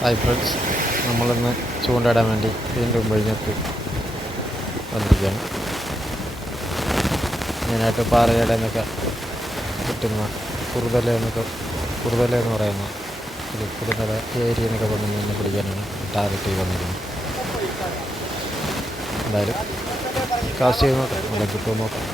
Hi friends നമ്മളിന്ന് ചൂണ്ടയിടാൻ വേണ്ടി വീണ്ടും വിഴിഞ്ഞത്ത് വന്നിരിക്കുകയാണ്. മെയിനായിട്ട് പാറയുടെ നിന്നൊക്കെ കിട്ടുന്ന കുറുതല എന്നൊക്കെ കുറുതല എന്ന് പറയുന്ന ഒരു കുറുതല ഏരിയ എന്നൊക്കെ പറഞ്ഞു നിന്ന് പിടിക്കാനാണ് ടാർഗറ്റ് ചെയ്ത് വന്നിരിക്കുന്നത്. എന്തായാലും കാസ്റ്റ് ചെയ്ത് നോക്കാം നല്ല കിട്ടുമോ നോക്കാം.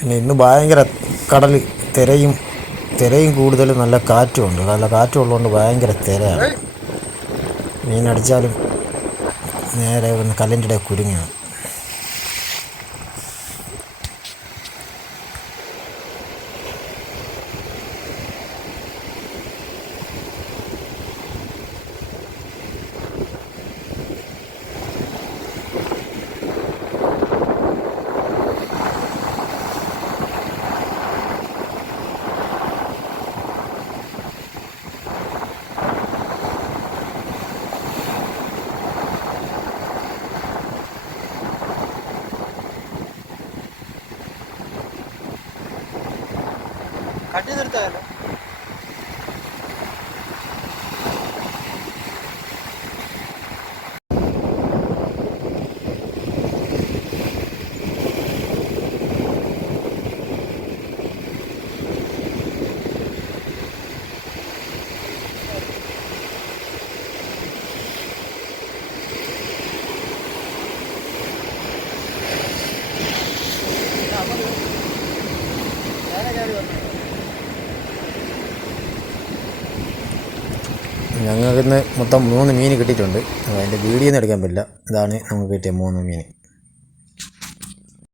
പിന്നെ ഇന്ന് ഭയങ്കര കടൽ തിരയും തിരയും കൂടുതൽ നല്ല കാറ്റുമുണ്ട് നല്ല കാറ്റുള്ളതുകൊണ്ട് ഭയങ്കര തിരയാണ്. മീനടിച്ചാലും നേരെ ഒന്ന് കല്ലിന്റെ ഇടയിൽ കുരുങ്ങിയാണ് കട്ടി നിർത്താമല്ലോ. ഞങ്ങൾക്ക് ഇന്ന് മൊത്തം മൂന്ന് മീൻ കിട്ടിയിട്ടുണ്ട്. അതിന്റെ വീഡിയോ ഒന്നും എടുക്കാൻ പറ്റില്ല. ഇതാണ് നമുക്ക് കിട്ടിയ മൂന്ന് മീൻ.